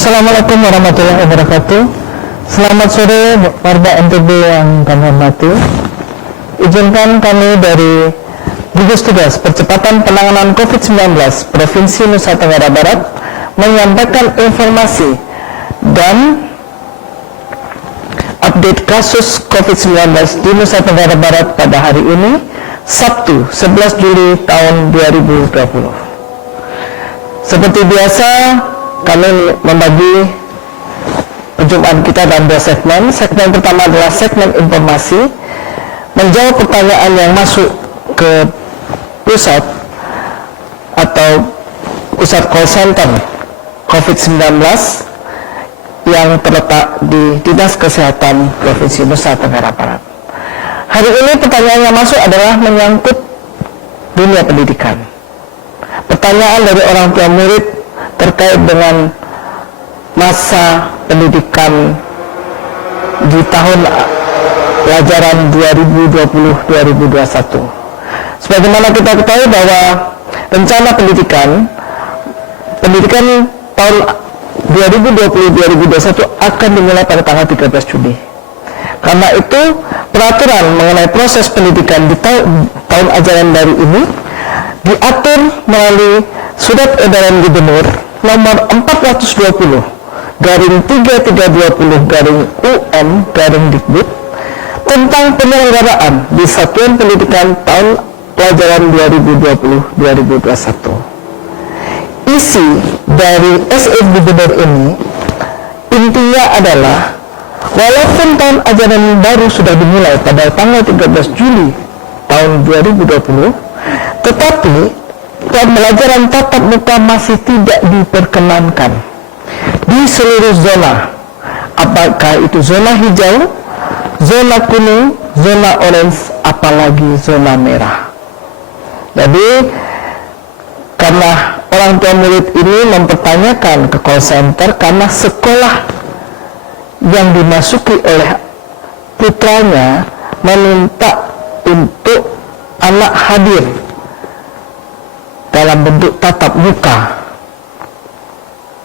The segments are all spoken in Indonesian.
Assalamualaikum warahmatullahi wabarakatuh. Selamat sore warga NTB yang kami hormati. Izinkan kami dari gugus tugas percepatan penanganan COVID-19 Provinsi Nusa Tenggara Barat menyampaikan informasi dan update kasus COVID-19 di Nusa Tenggara Barat pada hari ini, Sabtu 11 Juli tahun 2020. Seperti biasa, kami membagi perjumpaan kita dalam dua segmen. Segmen pertama adalah segmen informasi, menjawab pertanyaan yang masuk ke pusat atau pusat call center COVID-19 yang terletak di Dinas Kesehatan Provinsi Nusa Tenggara Barat. Hari ini pertanyaan yang masuk adalah menyangkut dunia pendidikan. Pertanyaan dari orang tua murid terkait dengan masa pendidikan di tahun pelajaran 2020-2021. Sebagaimana kita ketahui bahwa rencana pendidikan tahun 2020-2021 akan dimulai pada tanggal 13 Juli. Karena itu, peraturan mengenai proses pendidikan di tahun ajaran baru ini diatur melalui Surat Edaran Gubernur nomor 420/3320/UM/Dikbud tentang penyelenggaraan di Satuan Pendidikan tahun pelajaran 2020-2021. Isi dari SE Gubernur ini intinya adalah walaupun tahun ajaran baru sudah dimulai pada tanggal 13 Juli tahun 2020, tetapi pembelajaran tatap muka masih tidak diperkenankan di seluruh zona, apakah itu zona hijau, zona kuning, zona orange, apalagi zona merah. Jadi karena orang tua murid ini mempertanyakan ke call center karena sekolah yang dimasuki oleh putranya meminta untuk anak hadir dalam bentuk tatap muka,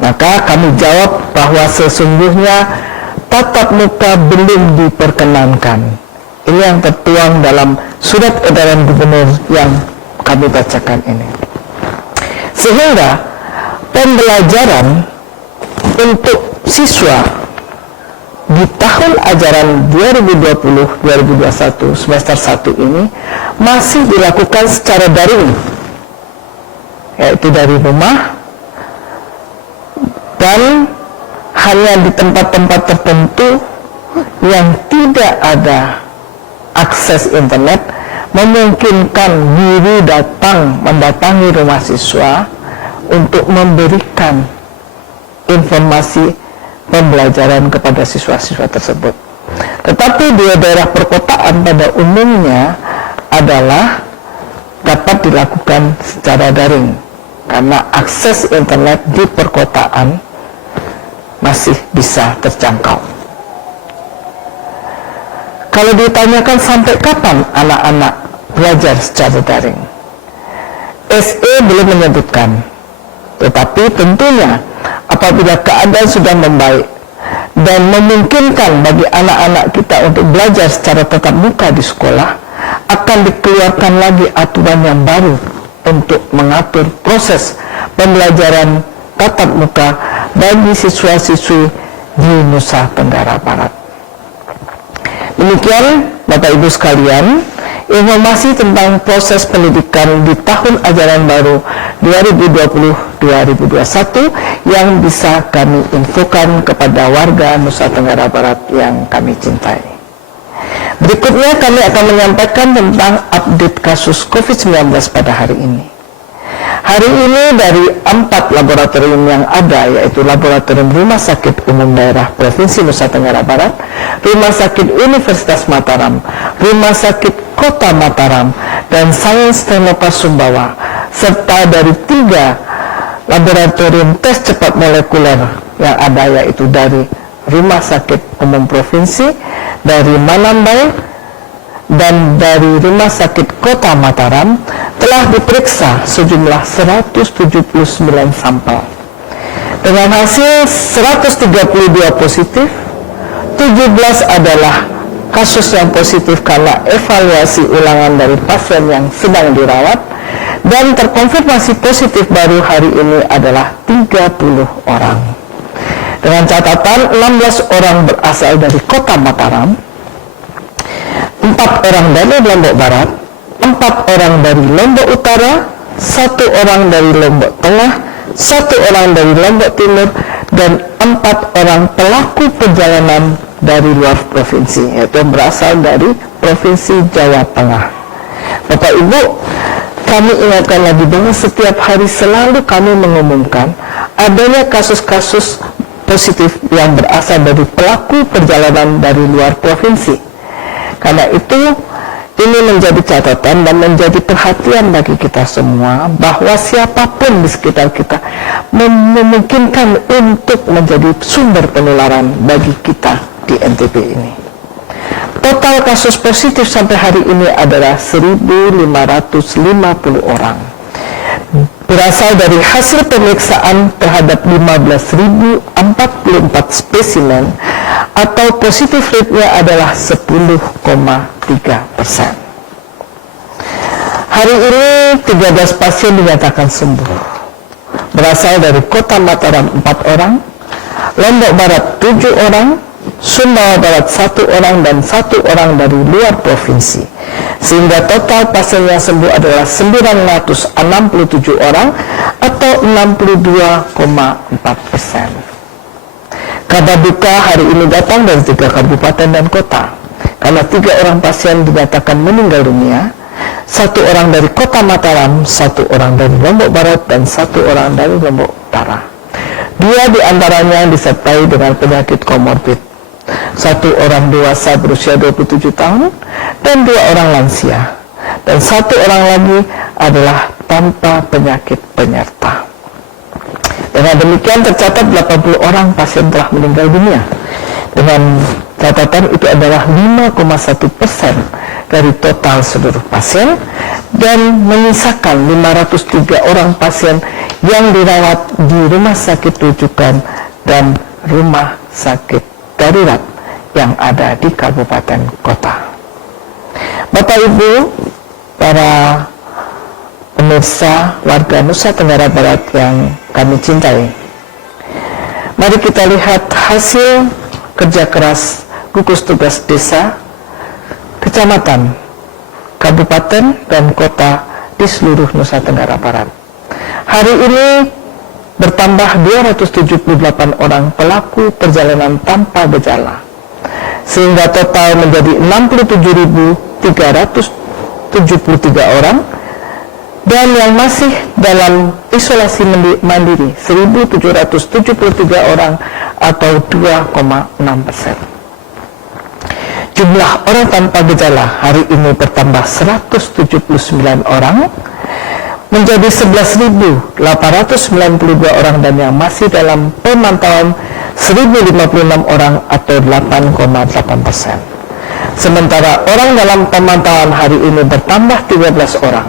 maka kami jawab bahwa sesungguhnya tatap muka belum diperkenankan. Ini yang tertuang dalam Surat Edaran Gubernur yang kami bacakan ini. Sehingga pembelajaran untuk siswa di tahun ajaran 2020-2021 semester 1 ini masih dilakukan secara daring, yaitu dari rumah dan hanya di tempat-tempat tertentu yang tidak ada akses internet, memungkinkan guru mendatangi rumah siswa untuk memberikan informasi pembelajaran kepada siswa-siswa tersebut. Tetapi di daerah perkotaan pada umumnya adalah dapat dilakukan secara daring karena akses internet di perkotaan masih bisa terjangkau. Kalau ditanyakan sampai kapan anak-anak belajar secara daring, SE belum menyebutkan, tetapi tentunya apabila keadaan sudah membaik dan memungkinkan bagi anak-anak kita untuk belajar secara tatap muka di sekolah, akan dikeluarkan lagi aturan yang baru untuk mengatur proses pembelajaran tatap muka bagi siswa-siswi di Nusa Tenggara Barat. Demikian Bapak Ibu sekalian, informasi tentang proses pendidikan di tahun ajaran baru 2020-2021 yang bisa kami infokan kepada warga Nusa Tenggara Barat yang kami cintai. Berikutnya kami akan menyampaikan tentang update kasus COVID-19 pada hari ini. Hari ini dari 4 laboratorium yang ada, yaitu Laboratorium Rumah Sakit Umum Daerah Provinsi Nusa Tenggara Barat, Rumah Sakit Universitas Mataram, Rumah Sakit Kota Mataram, dan Sains Teknopark Sumbawa, serta dari 3 laboratorium tes cepat molekuler yang ada, yaitu dari Rumah Sakit Umum Provinsi, dari Manambau, dan dari Rumah Sakit Kota Mataram telah diperiksa sejumlah 179 sampel. Dengan hasil 132 positif, 17 adalah kasus yang positif karena evaluasi ulangan dari pasien yang sedang dirawat, dan terkonfirmasi positif baru hari ini adalah 30 orang. Dengan catatan 16 orang berasal dari Kota Mataram, 4 orang dari Lombok Barat, 4 orang dari Lombok Utara, 1 orang dari Lombok Tengah, 1 orang dari Lombok Timur, dan 4 orang pelaku perjalanan dari luar provinsi, yaitu yang berasal dari Provinsi Jawa Tengah. Bapak Ibu, kami ingatkan lagi bahwa setiap hari selalu kami mengumumkan adanya kasus-kasus positif yang berasal dari pelaku perjalanan dari luar provinsi. Karena itu, ini menjadi catatan dan menjadi perhatian bagi kita semua bahwa siapapun di sekitar kita memungkinkan untuk menjadi sumber penularan bagi kita di NTB ini. Total kasus positif sampai hari ini adalah 1.550 orang. Berasal dari hasil pemeriksaan terhadap 15.044 spesimen, atau positif rate-nya adalah 10,3%. Hari ini 13 pasien dinyatakan sembuh. Berasal dari Kota Mataram 4 orang, Lombok Barat 7 orang, Sumbawa Barat 1 orang, dan 1 orang dari luar provinsi. Sehingga total pasien yang sembuh adalah 967 orang atau 62,4%. Kabar duka hari ini datang dari 3 kabupaten dan kota, karena 3 orang pasien dinyatakan meninggal dunia, 1 orang dari Kota Mataram, 1 orang dari Lombok Barat, dan 1 orang dari Lombok Utara. 2 diantaranya disertai dengan penyakit komorbid, 1 orang dewasa berusia 27 tahun, dan 2 orang lansia, dan 1 orang lagi adalah tanpa penyakit penyerta. Dengan demikian tercatat 80 orang pasien telah meninggal dunia. Dengan catatan itu adalah 5,1% dari total seluruh pasien, dan menyisakan 503 orang pasien yang dirawat di rumah sakit rujukan dan rumah sakit darurat yang ada di kabupaten kota. Bapak Ibu, para pemirsa warga Nusa Tenggara Barat yang kami cintai, mari kita lihat hasil kerja keras gugus tugas desa, kecamatan, kabupaten, dan kota di seluruh Nusa Tenggara Barat. Hari ini bertambah 278 orang pelaku perjalanan tanpa gejala, sehingga total menjadi 67.373 orang, dan yang masih dalam isolasi mandiri 1.773 orang atau 2,6%. Jumlah orang tanpa gejala hari ini bertambah 179 orang menjadi 11.892 orang, dan yang masih dalam pemantauan 1.056 orang atau 8,8%. Sementara orang dalam pemantauan hari ini bertambah 13 orang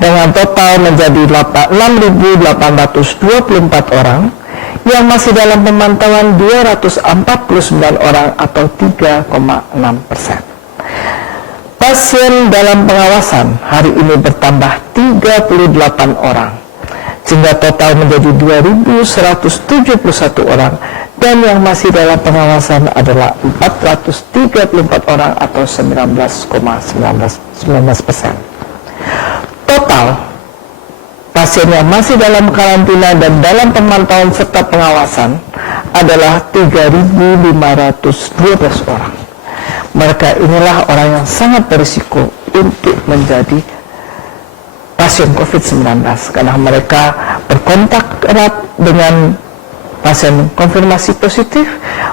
dengan total menjadi 6.824 orang, yang masih dalam pemantauan 249 orang atau 3,6%. Pasien dalam pengawasan hari ini bertambah 38 orang, sehingga total menjadi 2.171 orang, dan yang masih dalam pengawasan adalah 434 orang atau 19,19%. Total pasien yang masih dalam karantina dan dalam pemantauan serta pengawasan adalah 3.512 orang. Mereka inilah orang yang sangat berisiko untuk menjadi pasien COVID-19 karena mereka berkontak erat dengan pasien konfirmasi positif,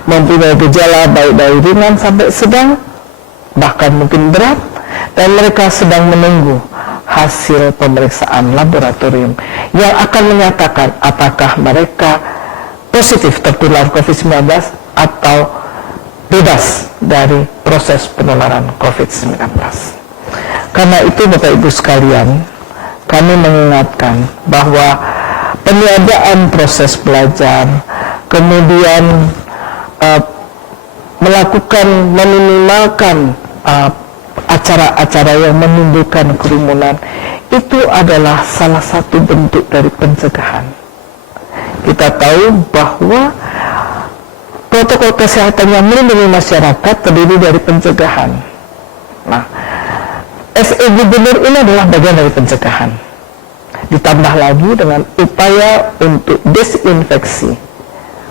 mempunyai gejala baik dari ringan sampai sedang, bahkan mungkin berat, dan mereka sedang menunggu hasil pemeriksaan laboratorium yang akan menyatakan apakah mereka positif tertular COVID-19 atau bebas dari proses penularan COVID-19. Karena itu Bapak Ibu sekalian, kami mengingatkan bahwa peniadaan proses belajar, kemudian meminimalkan acara-acara yang menimbulkan kerumunan, itu adalah salah satu bentuk dari pencegahan. Kita tahu bahwa protokol kesehatan yang melindungi masyarakat terdiri dari pencegahan. Nah, SE Gubernur ini adalah bagian dari pencegahan. Ditambah lagi dengan upaya untuk desinfeksi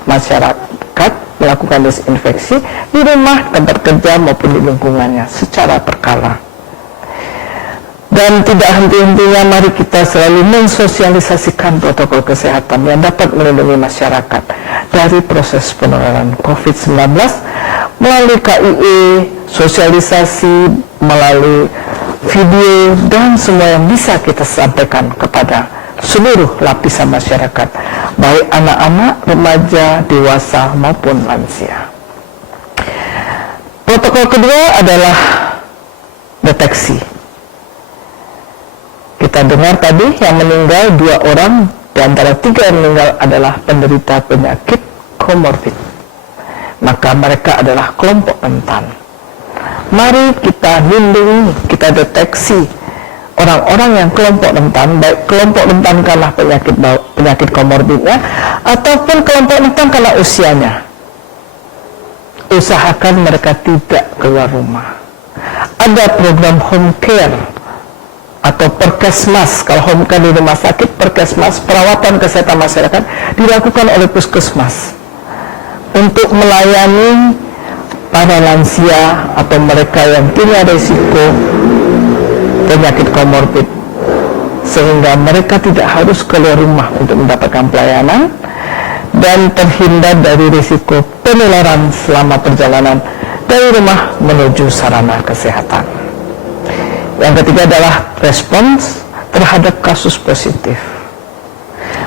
masyarakat, melakukan desinfeksi di rumah, tempat kerja maupun di lingkungannya secara berkala. Dan tidak henti-hentinya mari kita selalu mensosialisasikan protokol kesehatan yang dapat melindungi masyarakat dari proses penularan COVID-19 melalui KIE, sosialisasi, melalui video, dan semua yang bisa kita sampaikan kepada seluruh lapisan masyarakat, baik anak-anak, remaja, dewasa maupun lansia. Protokol kedua adalah deteksi. Kita dengar tadi yang meninggal 2 orang, di antara 3 yang meninggal adalah penderita penyakit komorbid. Maka mereka adalah kelompok rentan. Mari kita lindungi, kita deteksi orang-orang yang kelompok rentan, baik kelompok rentan karena penyakit komorbidnya ataupun kelompok rentan karena usianya. Usahakan mereka tidak keluar rumah. Ada program home care atau perkesmas. Kalau home care di rumah sakit, perkesmas, perawatan kesehatan masyarakat dilakukan oleh puskesmas untuk melayani para lansia atau mereka yang punya risiko penyakit komorbid, sehingga mereka tidak harus keluar rumah untuk mendapatkan pelayanan dan terhindar dari risiko penularan selama perjalanan dari rumah menuju sarana kesehatan. Yang ketiga adalah respons terhadap kasus positif.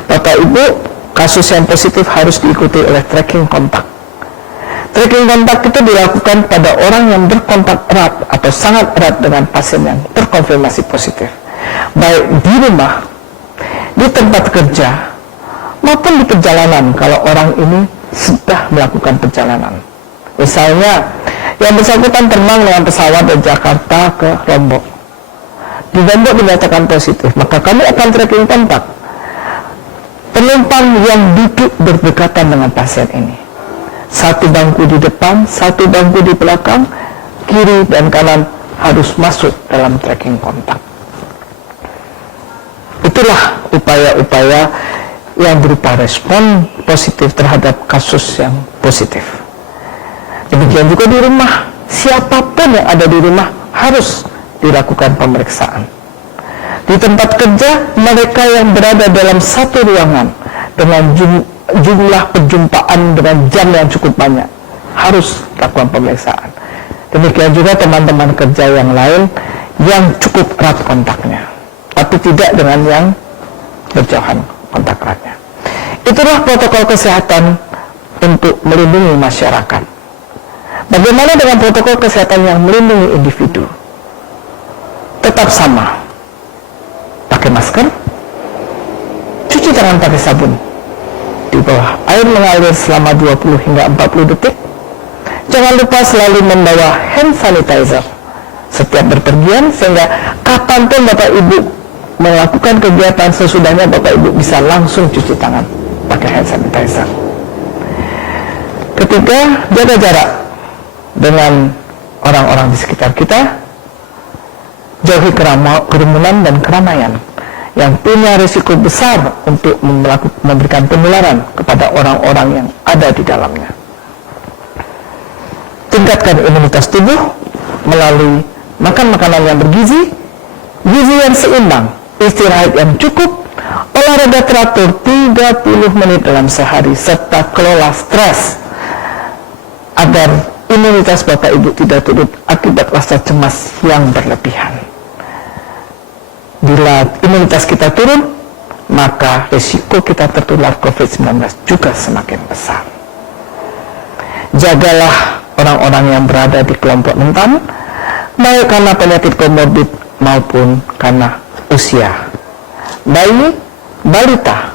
Bapak Ibu, kasus yang positif harus diikuti oleh tracking kontak. Tracking kontak itu dilakukan pada orang yang berkontak erat atau sangat erat dengan pasien yang terkonfirmasi positif, baik di rumah, di tempat kerja, maupun di perjalanan kalau orang ini sudah melakukan perjalanan. Misalnya, yang bersangkutan terbang dengan pesawat dari Jakarta ke Lombok. Di Lombok dinyatakan positif, maka kami akan tracking kontak penumpang yang duduk berdekatan dengan pasien ini. Satu bangku di depan, satu bangku di belakang, kiri dan kanan harus masuk dalam tracking kontak. Itulah upaya-upaya yang berupa respon positif terhadap kasus yang positif. Demikian juga di rumah, siapapun yang ada di rumah harus dilakukan pemeriksaan. Di tempat kerja, mereka yang berada dalam satu ruangan dengan jumlah perjumpaan dengan jam yang cukup banyak harus lakukan pemeriksaan. Demikian juga teman-teman kerja yang lain yang cukup erat kontaknya, tapi tidak dengan yang berjauhan kontak eratnya. Itulah protokol kesehatan untuk melindungi masyarakat. Bagaimana dengan protokol kesehatan yang melindungi individu? Tetap sama. Pakai masker, cuci tangan pakai sabun di bawah air mengalir selama 20 hingga 40 detik. Jangan lupa selalu membawa hand sanitizer setiap berpergian, sehingga kapanpun Bapak Ibu melakukan kegiatan, sesudahnya Bapak Ibu bisa langsung cuci tangan pakai hand sanitizer. Ketiga, jaga jarak dengan orang-orang di sekitar kita. Jauhi kerumunan dan keramaian yang punya risiko besar untuk memberikan penularan kepada orang-orang yang ada di dalamnya. Tingkatkan imunitas tubuh melalui makan makanan yang bergizi, gizi yang seimbang, istirahat yang cukup, olahraga teratur 30 menit dalam sehari, serta kelola stres agar imunitas Bapak Ibu tidak turun akibat rasa cemas yang berlebihan. Bila imunitas kita turun, maka risiko kita tertular COVID-19 juga semakin besar. Jagalah orang-orang yang berada di kelompok rentan, baik karena penyakit komorbid maupun karena usia. Bayi, balita,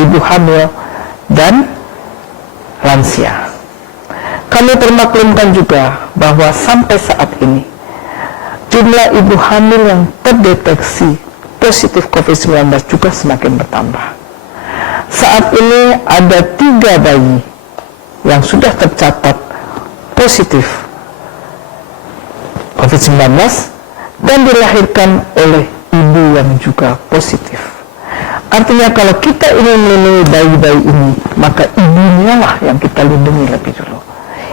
ibu hamil, dan lansia. Kami permaklumkan juga bahwa sampai saat ini jumlah ibu hamil yang terdeteksi positif COVID-19 juga semakin bertambah. Saat ini ada 3 bayi yang sudah tercatat positif COVID-19 dan dilahirkan oleh ibu yang juga positif. Artinya kalau kita ingin melindungi bayi-bayi ini, maka ibunya lah yang kita lindungi lebih dulu.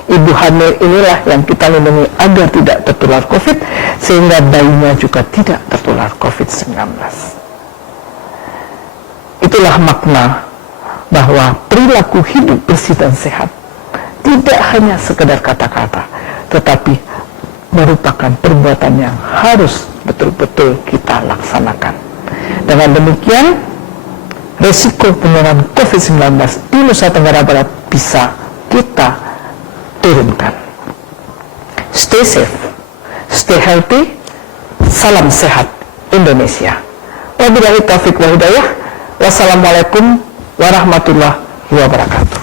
Ibu hamil inilah yang kita lindungi agar tidak tertular COVID, sehingga bayinya juga tidak tertular COVID-19. Itulah makna bahwa perilaku hidup bersih dan sehat tidak hanya sekedar kata-kata, tetapi merupakan perbuatan yang harus betul-betul kita laksanakan. Dengan demikian, resiko penularan COVID-19 di Nusa Tenggara Barat bisa kita turunkan. Stay safe, stay healthy, salam sehat Indonesia. Wabillahi taufiq wa hidayah. Wassalamualaikum warahmatullahi wabarakatuh.